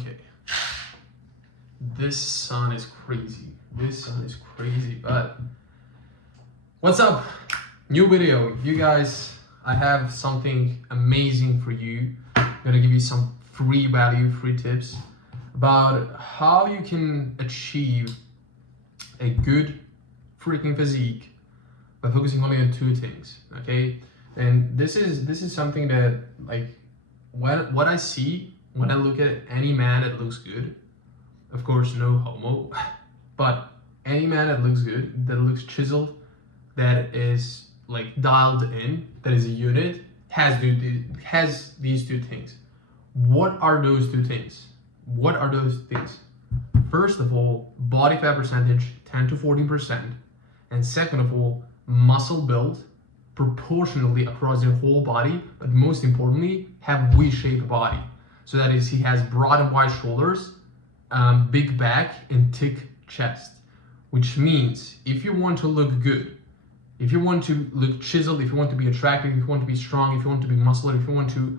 Okay. This sun is crazy. This sun is crazy, but what's up? New video. You guys, I have something amazing for you. I'm gonna give you some free value, free tips about how you can achieve a good freaking physique by focusing only on two things, okay? And this is something that, like, what I see when I look at any man that looks good, of course, no homo, but any man that looks good, that looks chiseled, that is like dialed in, that is a unit, has these two things. What are those two things? What are those things? First of all, body fat percentage 10 to 14%, and second of all, muscle build proportionally across the whole body, but most importantly, have V-shaped body. So that is, he has broad and wide shoulders, big back, and thick chest. Which means if you want to look good, if you want to look chiseled, if you want to be attractive, if you want to be strong, if you want to be muscular, if you want to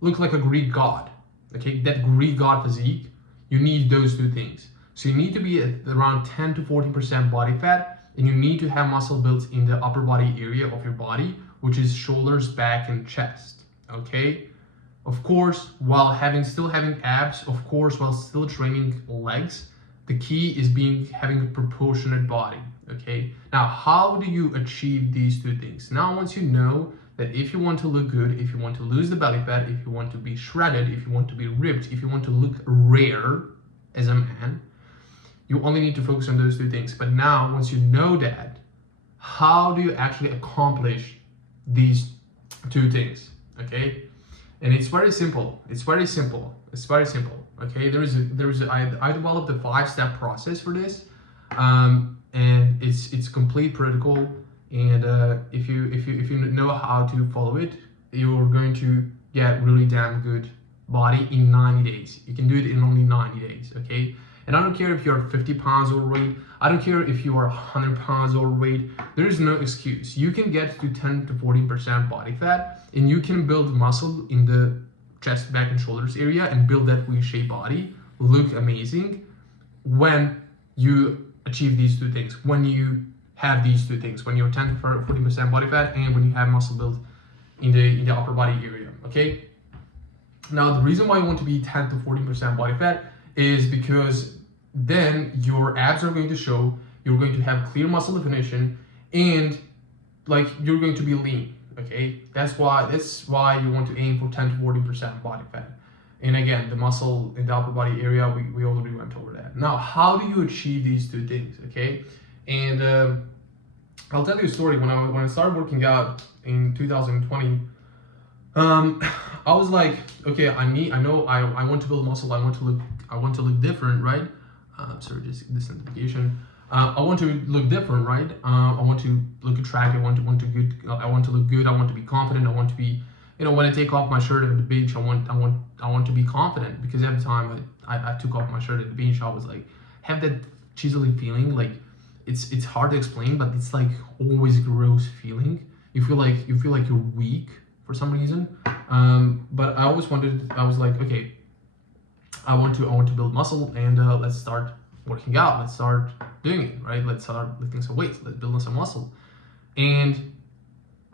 look like a Greek god, okay, that Greek god physique, you need those two things. So you need to be at around 10 to 14% body fat, and you need to have muscle built in the upper body area of your body, which is shoulders, back, and chest, okay? Of course, while still having abs, of course, while still training legs, the key is having a proportionate body, okay? Now, how do you achieve these two things? Now, once you know that if you want to look good, if you want to lose the belly fat, if you want to be shredded, if you want to be ripped, if you want to look rare as a man, you only need to focus on those two things. But now, once you know that, how do you actually accomplish these two things, okay? And it's very simple. It's very simple. It's very simple. Okay. I developed a 5-step process for this, and it's complete protocol. And if you know how to follow it, you're going to get really damn good body in 90 days. You can do it in only 90 days. Okay. And I don't care if you're 50 pounds overweight. I don't care if you are 100 pounds overweight. There is no excuse. You can get to 10 to 14% body fat, and you can build muscle in the chest, back, and shoulders area and build that V-shaped body, look amazing when you achieve these two things, when you have these two things, when you're 10 to 14% body fat and when you have muscle build in the upper body area, okay? Now, the reason why you want to be 10 to 14% body fat is because then your abs are going to show, you're going to have clear muscle definition, and like you're going to be lean, okay? That's why you want to aim for 10 to 40% body fat. And again, the muscle in the upper body area, we already went over that. Now, how do you achieve these two things, okay? And I'll tell you a story. When I started working out in 2020, I was like, okay, I want to build muscle. I want to look different, right? Sorry, just this notification. I want to look different, right? I want to look attractive. I want to look good. I want to be confident. I want to be, when I take off my shirt at the beach, I want to be confident, because every time I took off my shirt at the beach, I was like, have that chiseling feeling. Like it's hard to explain, but it's like always a gross feeling. You feel like you're weak for some reason. But I was like, okay, I want to build muscle, and let's start working out. Let's start doing it, right? Let's start lifting some weights. Let's build some muscle. And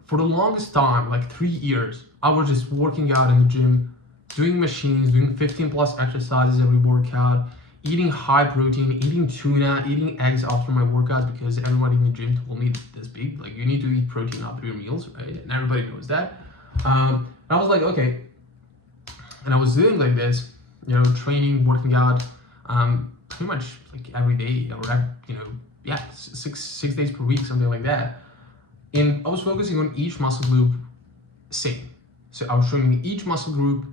for the longest time, like 3 years, I was just working out in the gym, doing machines, doing 15 plus exercises every workout, eating high protein, eating tuna, eating eggs after my workouts, because everybody in the gym told me this big, like, you need to eat protein after your meals, right? And everybody knows that. And I was like, okay. And I was doing like this, training, working out, pretty much like every day, or six days per week, something like that. And I was focusing on each muscle group same. So I was training each muscle group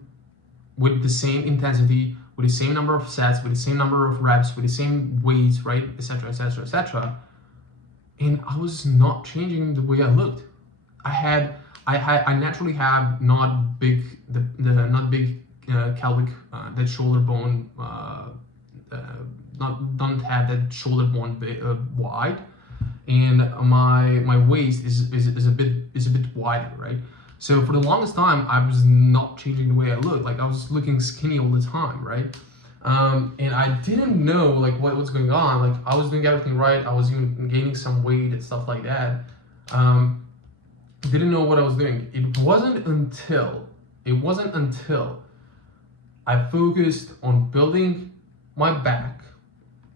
with the same intensity, with the same number of sets, with the same number of reps, with the same weights, right, etc., etc., etc. And I was not changing the way I looked. I naturally have not big pelvic, that shoulder bone, don't have that shoulder bone wide, and my waist is a bit wider, right? So for the longest time, I was not changing the way I looked. Like, I was looking skinny all the time, right? And I didn't know like what was going on. Like I was doing everything right. I was even gaining some weight and stuff like that. Didn't know what I was doing. It wasn't until I focused on building my back,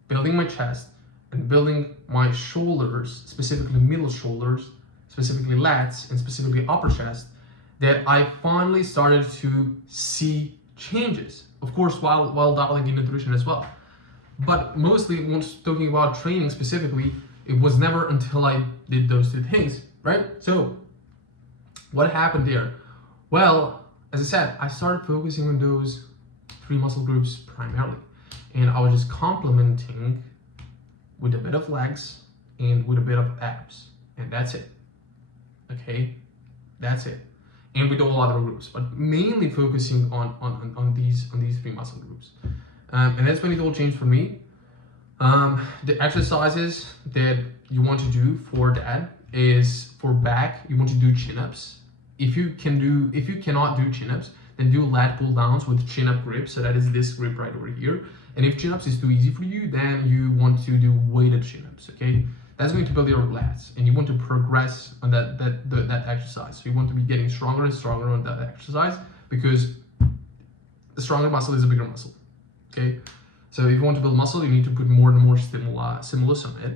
building my chest, and building my shoulders, specifically middle shoulders, specifically lats, and specifically upper chest, that I finally started to see changes. Of course, while dialing in nutrition as well. But mostly, when talking about training specifically, it was never until I did those two things, right? So, what happened there? Well, as I said, I started focusing on those 3 muscle groups primarily. And I was just complementing with a bit of legs and with a bit of abs. And that's it. Okay? That's it. And with all other groups, but mainly focusing on these 3 muscle groups. And that's when it all changed for me. The exercises that you want to do for that is for back, you want to do chin-ups. If you cannot do chin-ups, then do lat pull downs with chin-up grip. So that is this grip right over here. And if chin-ups is too easy for you, then you want to do weighted chin-ups, okay? That's going to build your lats, and you want to progress on that exercise. So you want to be getting stronger and stronger on that exercise, because the stronger muscle is a bigger muscle, okay? So if you want to build muscle, you need to put more and more stimulus on it,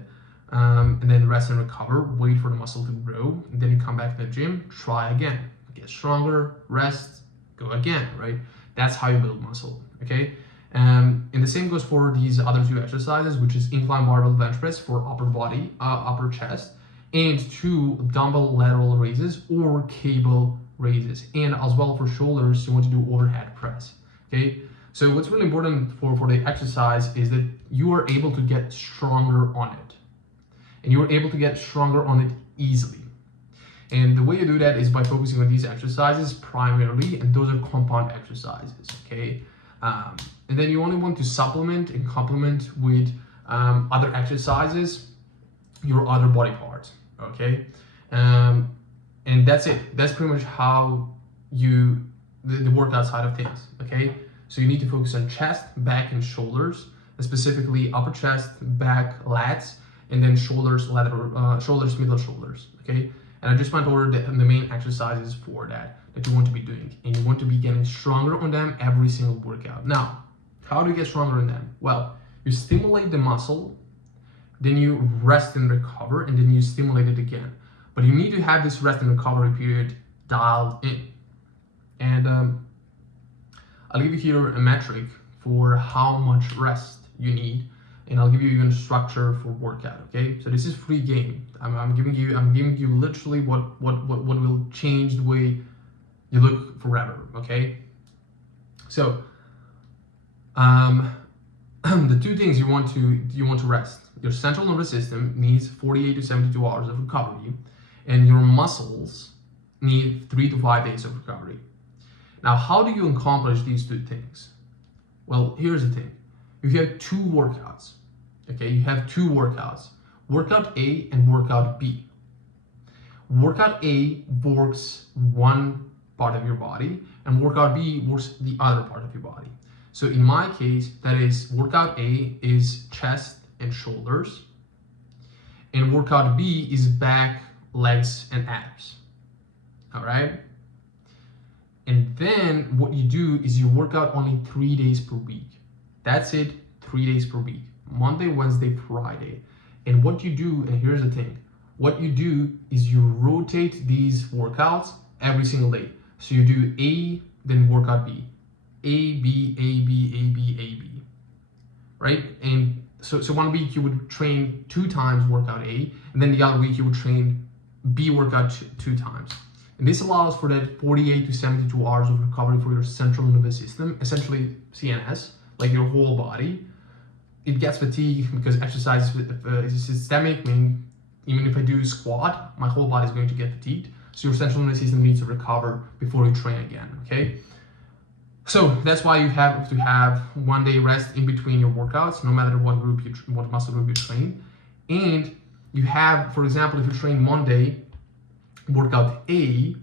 and then rest and recover, wait for the muscle to grow, and then you come back to the gym, try again, get stronger, rest, go again, right? That's how you build muscle, okay? And the same goes for these other 2 exercises, which is incline barbell bench press for upper body, upper chest, and 2 dumbbell lateral raises or cable raises. And as well for shoulders, you want to do overhead press, okay? So what's really important for the exercise is that you are able to get stronger on it. And you're able to get stronger on it easily. And the way you do that is by focusing on these exercises primarily, and those are compound exercises, okay? And then you only want to supplement and complement with other exercises, your other body parts, okay? And that's it. That's pretty much how the workout side of things, okay? So you need to focus on chest, back, and shoulders, and specifically upper chest, back, lats, and then shoulders, shoulders, middle shoulders, okay? And I just went over the main exercises for that you want to be doing, and you want to be getting stronger on them every single workout. Now, how do you get stronger on them? Well, you stimulate the muscle, then you rest and recover, and then you stimulate it again. But you need to have this rest and recovery period dialed in. And I'll give you here a metric for how much rest you need, and I'll give you even structure for workout, okay? So this is free game. I'm giving you literally what will change the way you look forever, okay? So the 2 things you want to rest. Your central nervous system needs 48 to 72 hours of recovery, and your muscles need 3 to 5 days of recovery. Now, how do you accomplish these 2 things? Well, here's the thing. You have 2 workouts, okay? You have 2 workouts, workout A and workout B. Workout A works one part of your body, and workout B works the other part of your body. So in my case, that is workout A is chest and shoulders, and workout B is back, legs, and abs. All right? And then what you do is you work out only 3 days per week. That's it, 3 days per week. Monday, Wednesday, Friday. And what you do, and here's the thing, what you do is you rotate these workouts every single day. So you do A, then workout B. A, B, A, B, A, B, A, B. Right? And so 1 week you would train 2 times workout A, and then the other week you would train B workout 2 times. And this allows for that 48 to 72 hours of recovery for your central nervous system, essentially CNS, like your whole body. It gets fatigued because exercise is systemic, meaning even if I do a squat, my whole body is going to get fatigued. So your central nervous system needs to recover before you train again, okay? So that's why you have to have 1 day rest in between your workouts, no matter what muscle group you train. And you have, for example, if you train Monday, workout A,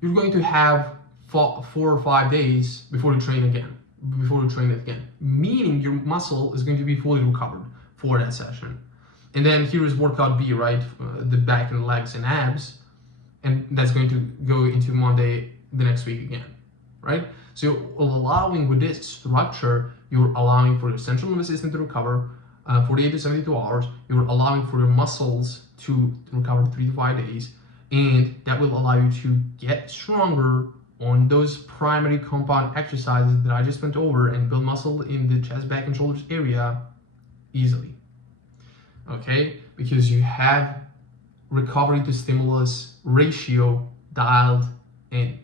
you're going to have 4 or 5 days before you train it again. meaning your muscle is going to be fully recovered for that session. And then here is workout B, right? The back and legs and abs, and that's going to go into Monday the next week again, right? So you're allowing, with this structure, you're allowing for your central nervous system to recover 48 to 72 hours. You're allowing for your muscles to recover 3 to 5 days, and that will allow you to get stronger on those primary compound exercises that I just went over and build muscle in the chest, back, and shoulders area easily. Okay, because you have recovery to stimulus ratio dialed in.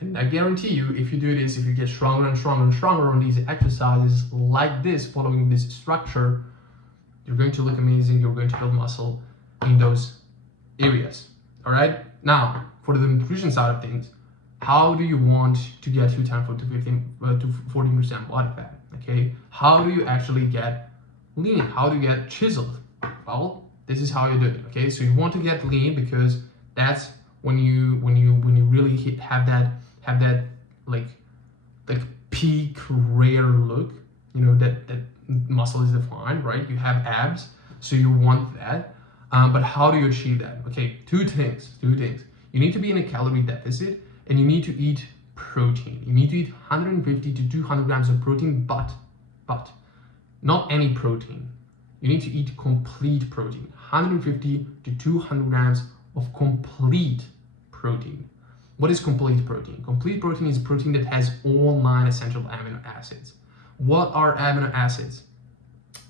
And I guarantee you, if you do this, if you get stronger and stronger and stronger on these exercises like this, following this structure, you're going to look amazing. You're going to build muscle in those areas. All right. Now, for the nutrition side of things, how do you want to get to 10 to 15 to 40% body fat? Okay. How do you actually get lean? How do you get chiseled? Well, this is how you do it. Okay. So you want to get lean because that's when you really have that like peak rare look, you know, that muscle is defined, right? You have abs, so you want that. But how do you achieve that? Okay, two things. You need to be in a calorie deficit, and you need to eat protein. You need to eat 150 to 200 grams of protein, but not any protein. You need to eat complete protein, 150 to 200 grams of complete protein. What is complete protein? Complete protein is protein that has all 9 essential amino acids. What are amino acids?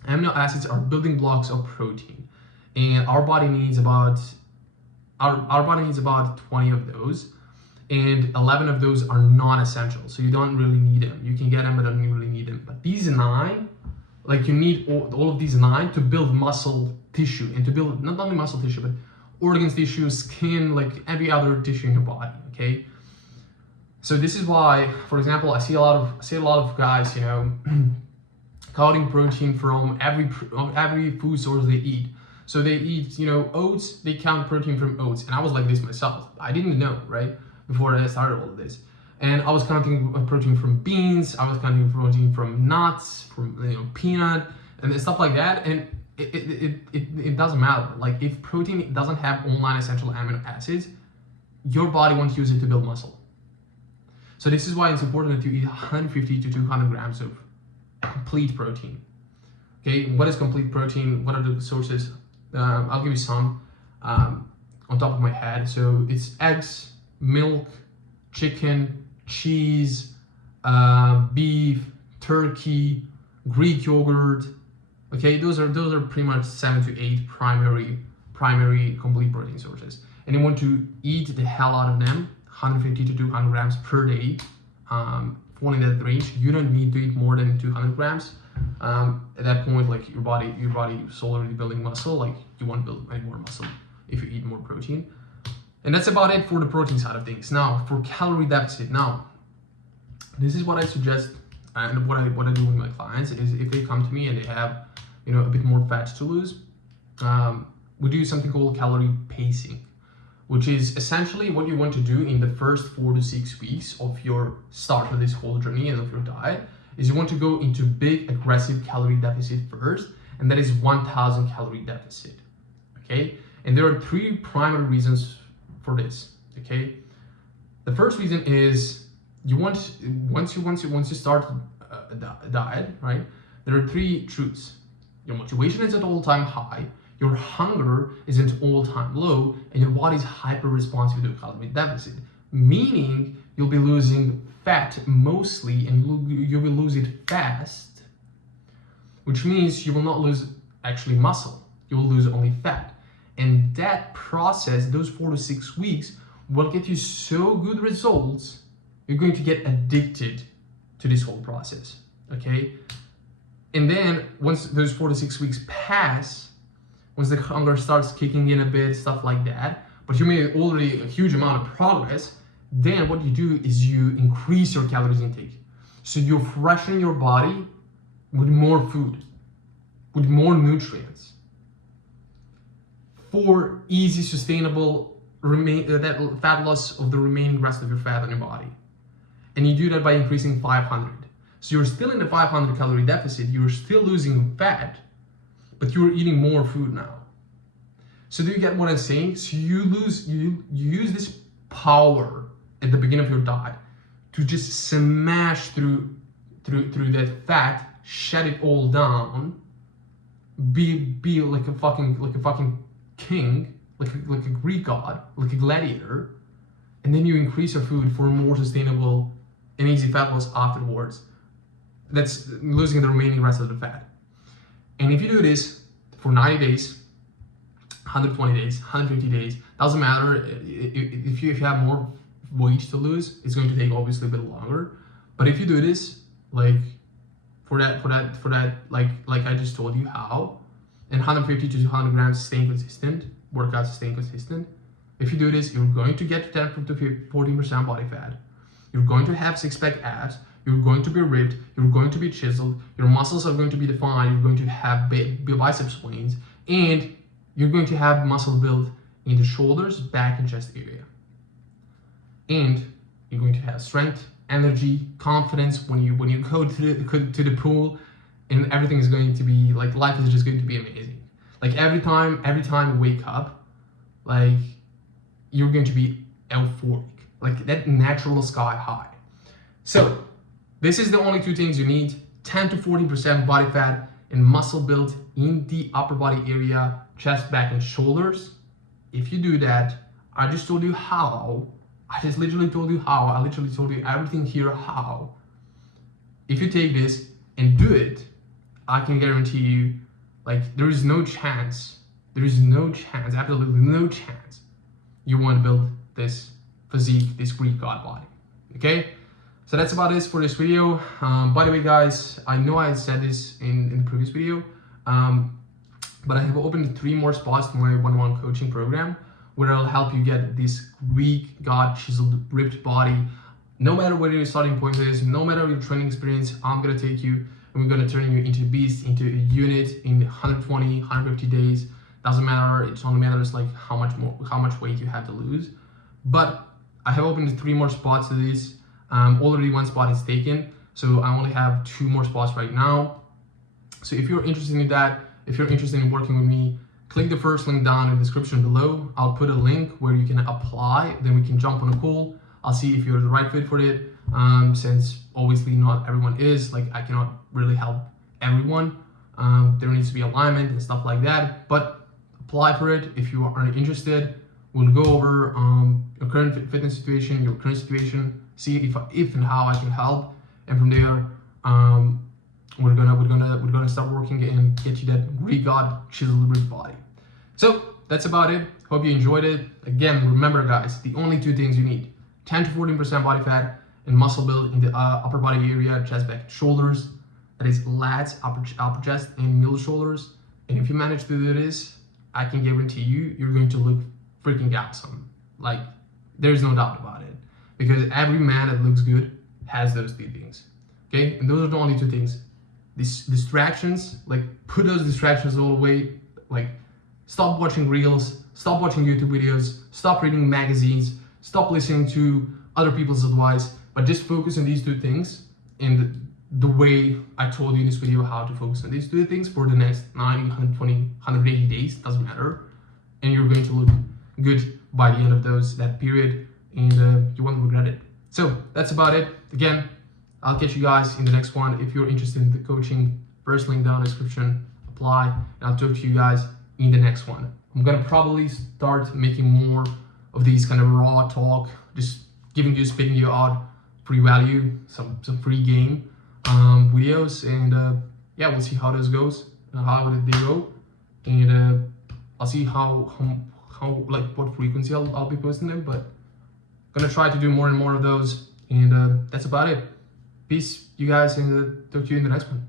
Amino acids are building blocks of protein, and our body needs about 20 of those, and 11 of those are non-essential, so you don't really need them. You can get them, but don't really need them. But these 9, like, you need all of these 9 to build muscle tissue, and to build not only muscle tissue, but organs, tissue, skin, like every other tissue in your body. Okay, so this is why, for example, I see a lot of guys, you know, counting protein from every food source they eat. So they eat, you know, oats, they count protein from oats, and I was like this myself. I didn't know, right, before I started all of this. And I was counting protein from beans, I was counting protein from nuts, from, you know, peanut, and stuff like that. And it doesn't matter. Like, if protein doesn't have all 9 essential amino acids, your body won't use it to build muscle. So this is why it's important that you eat 150 to 200 grams of complete protein. Okay, what is complete protein? What are the sources? I'll give you some on top of my head. So it's eggs, milk, chicken, cheese, beef, turkey, Greek yogurt. Okay, those are pretty much 7 to 8 primary complete protein sources, and you want to eat the hell out of them, 150 to 200 grams per day. Fall in that range. You don't need to eat more than 200 grams. At that point, like, your body is already building muscle. Like, you won't build any more muscle if you eat more protein. And that's about it for the protein side of things. Now, for calorie deficit. Now, this is what I suggest, and what I do with my clients is, if they come to me and they have, you know, a bit more fat to lose, we do something called calorie pacing, which is essentially what you want to do in the first 4 to 6 weeks of your start of this whole journey and of your diet. Is you want to go into big aggressive calorie deficit first, and that is 1,000 calorie deficit. Okay, and there are 3 primary reasons for this. Okay, the first reason is you want, once you start a diet, right? There are 3 truths. Your motivation is at all-time high, your hunger is at all-time low, and your body is hyper-responsive to a calorie deficit, meaning you'll be losing fat mostly, and you will lose it fast, which means you will not lose actually muscle, you will lose only fat. And that process, those 4 to 6 weeks, will get you so good results, you're going to get addicted to this whole process. Okay, and then once those 4 to 6 weeks pass, once the hunger starts kicking in a bit, stuff like that, but you made already a huge amount of progress, then what you do is you increase your calories intake. So you freshen your body with more food, with more nutrients, for easy, sustainable that fat loss of the remaining rest of your fat on your body. And you do that by increasing 500. So you're still in the 500 calorie deficit, you're still losing fat, but you're eating more food now. So do you get what I'm saying? So you use this power at the beginning of your diet to just smash through that fat, shed it all down, be like a fucking king, like a Greek god, like a gladiator, and then you increase your food for more sustainable and easy fat loss afterwards. That's losing the remaining rest of the fat. And if you do this for 90 days, 120 days, 150 days, doesn't matter. If you have more weight to lose, it's going to take obviously a bit longer. But if you do this, like for that, like I just told you how, and 150 to 200 grams staying consistent, workouts staying consistent. If you do this, you're going to get 10 to 14% body fat. You're going to have six-pack abs. You're going to be ripped. You're going to be chiseled. Your muscles are going to be defined. You're going to have biceps wings, and you're going to have muscle build in the shoulders, back, and chest area. And you're going to have strength, energy, confidence when you go to the pool, and everything is going to be like, life is just going to be amazing. Like every time you wake up, like you're going to be euphoric, like that natural sky high. So this is the only two things you need: 10 to 14% body fat and muscle build in the upper body area, chest, back, and shoulders. If you do that, I just told you how. I just literally told you how. I literally told you everything here how. If you take this and do it, I can guarantee you, like, there is no chance, absolutely no chance you want to build this physique, this Greek god body. Okay? So that's about this for this video. By the way, guys, I know I said this in the previous video, but I have opened 3 more spots to my one-on-one coaching program, where I'll help you get this Greek god chiseled, ripped body. No matter what your starting point is, no matter your training experience, I'm gonna take you and we're gonna turn you into a beast, into a unit in 120, 150 days. Doesn't matter. It only matters like how much weight you have to lose. But I have opened 3 more spots to this. Already 1 spot is taken, so I only have 2 more spots right now. So if you're interested in that, if you're interested in working with me, click the first link down in the description below. I'll put a link where you can apply, then we can jump on a call. I'll see if you're the right fit for it, since obviously not everyone is. Like, I cannot really help everyone. There needs to be alignment and stuff like that, but apply for it if you are interested. We'll go over your current fitness situation, your current situation, see if and how I can help, and from there, we're gonna start working and get you that Greek god chiseled ripped body. So that's about it. Hope you enjoyed it. Again, remember, guys, the only 2 things you need: 10 to 14% body fat and muscle build in the upper body area, chest, back, shoulders. That is lats, upper chest, and middle shoulders. And if you manage to do this, I can guarantee you're going to look freaking awesome. Like, there's no doubt about it, because every man that looks good has those 3 things. Okay, and those are the only 2 things. These distractions, like, put those distractions all away. Like, stop watching reels, stop watching YouTube videos, stop reading magazines, stop listening to other people's advice, but just focus on these 2 things in the way I told you in this video how to focus on these 2 things for the next 90, 120, 180 days, doesn't matter. And you're going to look good by the end of that period, and you won't regret it. So that's about it. Again, I'll catch you guys in the next one. If you're interested in the coaching, first link down in the description, apply, and I'll talk to you guys in the next one. I'm gonna probably start making more of these kind of raw talk, just spitting you out free value, some free game videos, and yeah, we'll see how this goes, how they go, and I'll see how like what frequency I'll be posting them, but I'm gonna try to do more and more of those, and that's about it. Peace, you guys, and talk to you in the next one.